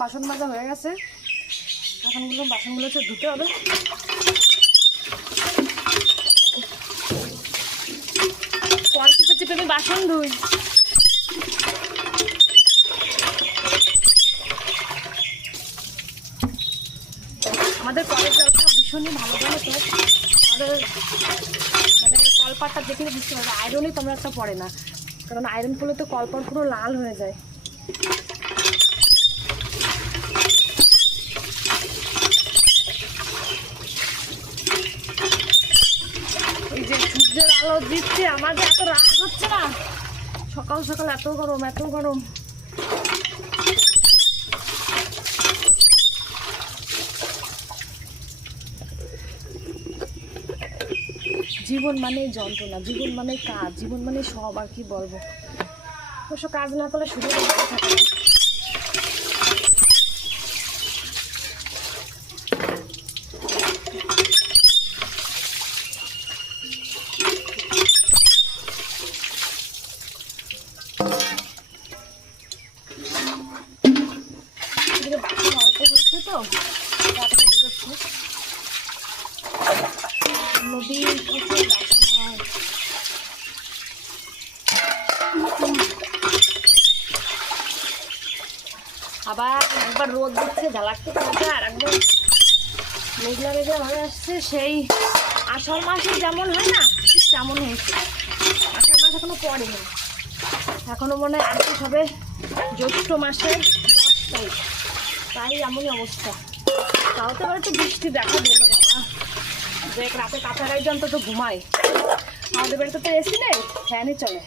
বাসন মাজা হয়ে গেছে, এখনগুলো বাসনগুলো হচ্ছে ধুতে হবে। কল চিপে চিপে আমি বাসন ধুই। আমাদের কলের জলটা ভীষণই ভালো, জানো তো। আমাদের মানে কলপাটটা দেখলে বুঝতে পারবে আয়রনই তোমরা একটা পড়ে না, কারণ আয়রন করলে তো কলপাট পুরো লাল হয়ে যায়। এই যে সূর্যের আলো দিচ্ছে, আমাদের এত রাগ হচ্ছে না। সকাল সকাল এত গরম, এত গরম। জীবন মানে যন্ত্রণা, জীবন মানে কাজ, জীবন মানে সব, আর কি বলবো। অবশ্য কাজ না করলে শুধু থাকে না। বাসন অল্প হয়েছে তো নদীর প্রচুর বাসন হয়। আবার একবার রোদ দিচ্ছে ঝালাকতে থাকে, আর একবার মেঘলা মেঘলা হয়ে আসছে। সেই আষাঢ় মাসে যেমন হয় না, ঠিক তেমন হয়েছে। আষাঢ় মাস এখনো পড়েনি, এখনো মনে হয় আজকে সবে জ্যৈষ্ঠ মাসের 10 তারিখ, তাই এমনই অবস্থা। তাও তো এবার একটু বৃষ্টি দেখা দিল বাবা, যে রাতে কাছাকাছি অন্তত ঘুমাই। আমাদের বাড়িতে তো এসি নেই, ফ্যানই চলে।